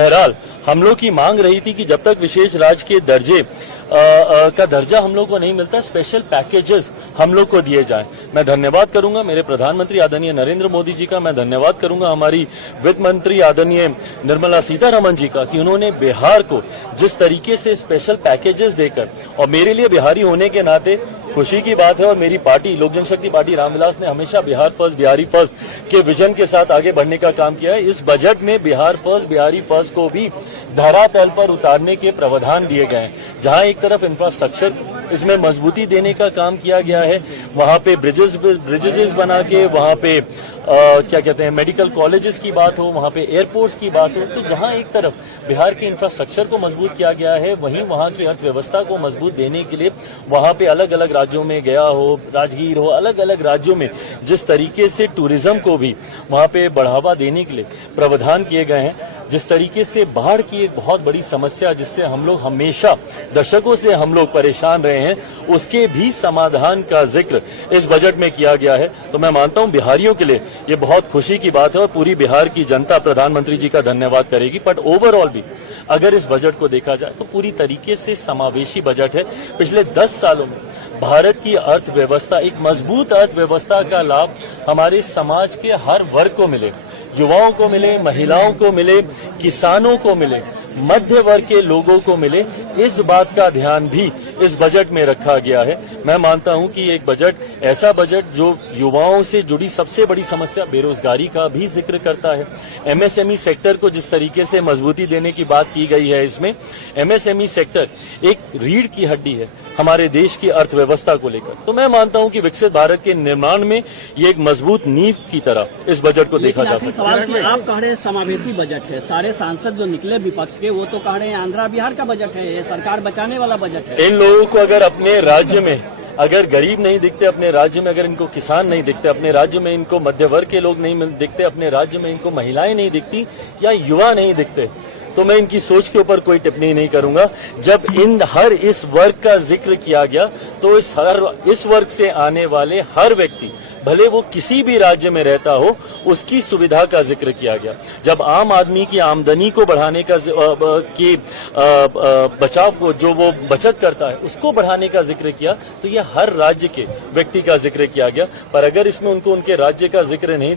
बहरहाल हम लोग की मांग रही थी कि जब तक विशेष राज्य के दर्जे का दर्जा हम लोग को नहीं मिलता, स्पेशल पैकेजेस हम लोग को दिए जाएं। मैं धन्यवाद करूंगा मेरे प्रधानमंत्री आदरणीय नरेंद्र मोदी जी का, मैं धन्यवाद करूंगा हमारी वित्त मंत्री आदरणीय निर्मला सीतारमण जी का कि उन्होंने बिहार को जिस तरीके से स्पेशल पैकेजेस देकर, और मेरे लिए बिहारी होने के नाते खुशी की बात है, और मेरी पार्टी लोक जनशक्ति पार्टी रामविलास ने हमेशा बिहार फर्स्ट बिहारी फर्स्ट के विजन के साथ आगे बढ़ने का काम किया है। इस बजट में बिहार फर्स्ट बिहारी फर्स्ट को भी धरातल पर उतारने के प्रावधान दिए गए हैं। जहां एक तरफ इंफ्रास्ट्रक्चर इसमें मजबूती देने का काम किया गया है, वहां पे ब्रिजेस बना के, वहां पे क्या कहते हैं मेडिकल कॉलेजेस की बात हो, वहां पे एयरपोर्ट्स की बात हो, तो जहां एक तरफ बिहार के इंफ्रास्ट्रक्चर को मजबूत किया गया है, वहीं वहां की अर्थव्यवस्था को मजबूत देने के लिए वहां पे अलग अलग राज्यों में गया हो, राजगीर हो, अलग अलग राज्यों में जिस तरीके से टूरिज्म को भी वहां पे बढ़ावा देने के लिए प्रावधान किए गए हैं, जिस तरीके से बाढ़ की एक बहुत बड़ी समस्या जिससे हम लोग हमेशा दशकों से हम लोग परेशान रहे हैं, उसके भी समाधान का जिक्र इस बजट में किया गया है। तो मैं मानता हूं बिहारियों के लिए ये बहुत खुशी की बात है और पूरी बिहार की जनता प्रधानमंत्री जी का धन्यवाद करेगी। बट ओवरऑल भी अगर इस बजट को देखा जाए तो पूरी तरीके से समावेशी बजट है। पिछले 10 सालों में भारत की अर्थव्यवस्था, एक मजबूत अर्थव्यवस्था का लाभ हमारे समाज के हर वर्ग को मिले, युवाओं को मिले, महिलाओं को मिले, किसानों को मिले, मध्य वर्ग के लोगों को मिले, इस बात का ध्यान भी इस बजट में रखा गया है। मैं मानता हूं कि एक बजट, ऐसा बजट जो युवाओं से जुड़ी सबसे बड़ी समस्या बेरोजगारी का भी जिक्र करता है। एमएसएमई सेक्टर को जिस तरीके से मजबूती देने की बात की गई है, इसमें एमएसएमई सेक्टर एक रीढ़ की हड्डी है हमारे देश की अर्थव्यवस्था को लेकर। तो मैं मानता हूं कि विकसित भारत के निर्माण में ये एक मजबूत नींव की तरह इस बजट को देखा जा सकता है। कि आप कह रहे हैं समावेशी बजट है, सारे सांसद जो निकले विपक्ष के वो तो कह रहे हैं आंध्रा बिहार का बजट है, ये सरकार बचाने वाला बजट है। इन लोगों को अगर अपने राज्य में अगर गरीब नहीं दिखते, अपने राज्य में अगर इनको किसान नहीं दिखते, अपने राज्य में इनको मध्य वर्ग के लोग नहीं दिखते, अपने राज्य में इनको महिलाएं नहीं दिखती या युवा नहीं दिखते, तो मैं इनकी सोच के ऊपर कोई टिप्पणी नहीं करूंगा। जब हर इस वर्ग का जिक्र किया गया तो इस वर्ग से आने वाले हर व्यक्ति, भले वो किसी भी राज्य में रहता हो, उसकी सुविधा का जिक्र किया गया। जब आम आदमी की आमदनी को बढ़ाने का बचाव को, जो वो बचत करता है, उसको बढ़ाने का जिक्र किया, तो ये हर राज्य के व्यक्ति का जिक्र किया गया। पर अगर इसमें उनको उनके राज्य का जिक्र नहीं